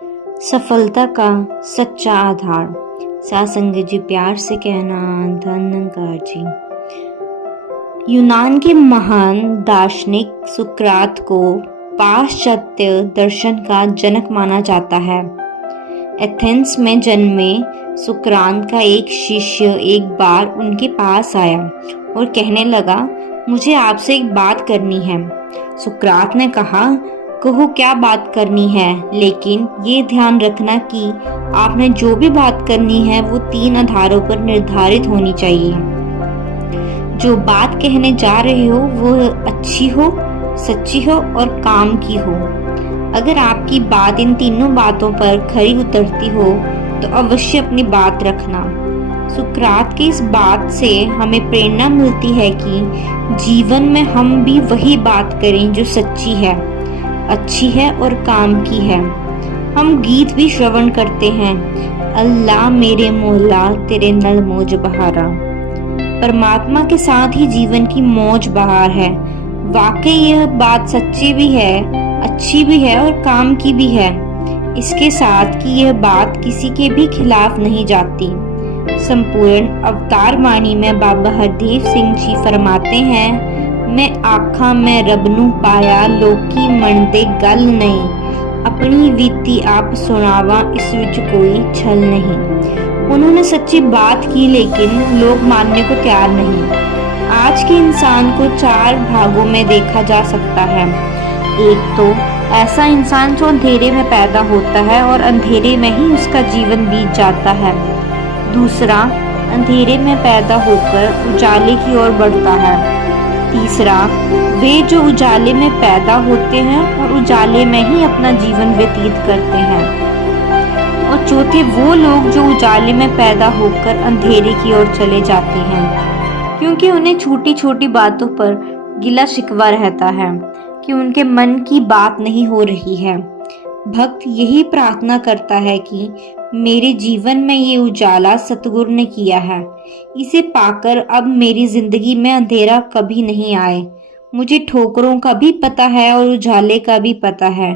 सफलता का सच्चा आधार। सासंग जी प्यार से कहना धन्यकार जी। यूनान के महान दार्शनिक सुकरात को पाश्चात्य दर्शन का जनक माना जाता है। एथेंस में जन्मे सुकरात का एक शिष्य एक बार उनके पास आया और कहने लगा, मुझे आपसे एक बात करनी है। सुकरात ने कहा, कहो क्या बात करनी है, लेकिन ये ध्यान रखना कि आपने जो भी बात करनी है वो 3 आधारों पर निर्धारित होनी चाहिए। जो बात कहने जा रहे हो वो अच्छी हो, सच्ची हो और काम की हो। अगर आपकी बात इन तीनों बातों पर खरी उतरती हो तो अवश्य अपनी बात रखना। सुकरात की इस बात से हमें प्रेरणा मिलती है कि जीवन में हम भी वही बात करें जो सच्ची है, अच्छी है और काम की है। हम गीत भी श्रवण करते हैं, अल्लाह मेरे मौला तेरे नल मौज बहारा। परमात्मा के साथ ही जीवन की मौज बहार है। वाकई यह बात सच्ची भी है, अच्छी भी है और काम की भी है। इसके साथ कि यह बात किसी के भी खिलाफ नहीं जाती। संपूर्ण अवतार वाणी में बाबा हरदेव सिंह जी फरमाते हैं, मैं आखा में रब नू पाया, लोकी मनते गल नहीं, अपनी बीती आप सुनावा, इस विच कोई छल नहीं। उन्होंने सच्ची बात की लेकिन लोग मानने को तैयार नहीं। आज के इंसान को 4 भागों में देखा जा सकता है। एक तो ऐसा इंसान जो अंधेरे में पैदा होता है और अंधेरे में ही उसका जीवन बीत जाता है। दूसरा, अंधेरे में पैदा होकर उजाले की ओर बढ़ता है। तीसरा, वे जो उजाले में पैदा होते हैं और उजाले में ही अपना जीवन व्यतीत करते हैं। और चौथे, वो लोग जो उजाले में पैदा होकर अंधेरे की ओर चले जाते हैं, क्योंकि उन्हें छोटी छोटी बातों पर गिला शिकवा रहता है कि उनके मन की बात नहीं हो रही है। भक्त यही प्रार्थना करता है कि मेरे जीवन में ये उजाला सतगुरु ने किया है, इसे पाकर अब मेरी जिंदगी में अंधेरा कभी नहीं आए। मुझे ठोकरों का भी पता है और उजाले का भी पता है,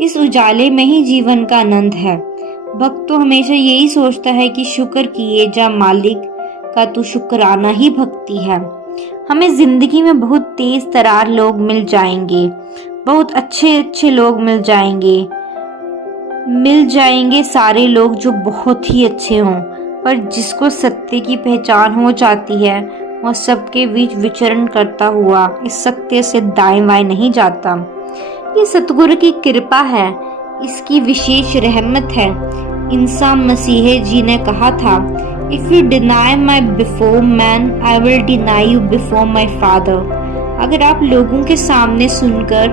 इस उजाले में ही जीवन का आनंद है। भक्त तो हमेशा यही सोचता है कि शुक्र किए जा मालिक का, तू शुक्राना ही भक्ति है। हमें जिंदगी में बहुत तेज तरार लोग मिल जाएंगे, बहुत अच्छे अच्छे लोग मिल जाएंगे सारे लोग जो बहुत ही अच्छे हों, पर जिसको सत्य की पहचान हो जाती है वह सबके बीच विचरण करता हुआ इस सत्य से दाएं बाएं नहीं जाता। ये सतगुरु की कृपा है, इसकी विशेष रहमत है। इंसान मसीह जी ने कहा था, If you deny my before man, I will deny you before my father। अगर आप लोगों के सामने सुनकर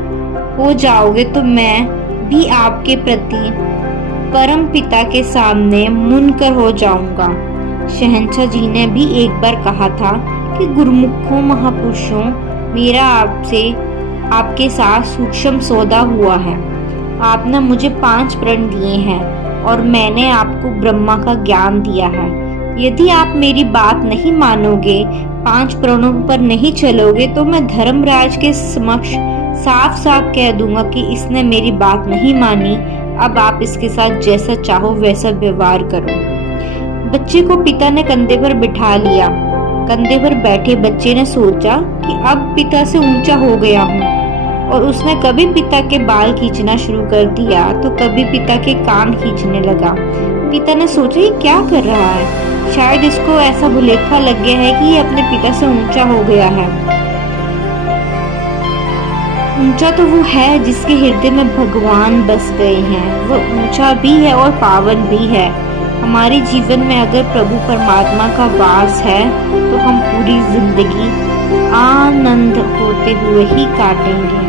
हो जाओगे तो मैं भी आपके प्रति परम पिता के सामने मुनकर हो जाऊंगा। शहंशाह जी ने भी एक बार कहा था कि गुरुमुखों महापुरुषों, मेरा आपके साथ सूक्ष्म सौदा हुआ है। आपने मुझे 5 प्रण दिए हैं और मैंने आपको ब्रह्मा का ज्ञान दिया है। यदि आप मेरी बात नहीं मानोगे, 5 प्रणों पर नहीं चलोगे, तो मैं धर्मराज के समक्ष साफ साफ कह दूंगा कि इसने मेरी बात नहीं मानी। अब आप इसके साथ जैसा चाहो वैसा व्यवहार करो। बच्चे को पिता ने कंधे पर बिठा लिया। कंधे पर बैठे बच्चे ने सोचा कि अब पिता से ऊंचा हो गया हूँ, और उसने कभी पिता के बाल खींचना शुरू कर दिया तो कभी पिता के कान खींचने लगा। पिता ने सोचा ये क्या कर रहा है, शायद इसको ऐसा भुलेखा लग गया है कि ये अपने पिता से ऊंचा हो गया है। ऊंचा तो वो है जिसके हृदय में भगवान बस गए हैं, वो ऊंचा भी है और पावन भी है। हमारे जीवन में अगर प्रभु परमात्मा का वास है तो हम पूरी जिंदगी आनंद होते हुए ही काटेंगे।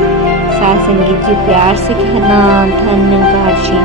सासंगी जी प्यार से कहना धन्यकार जी।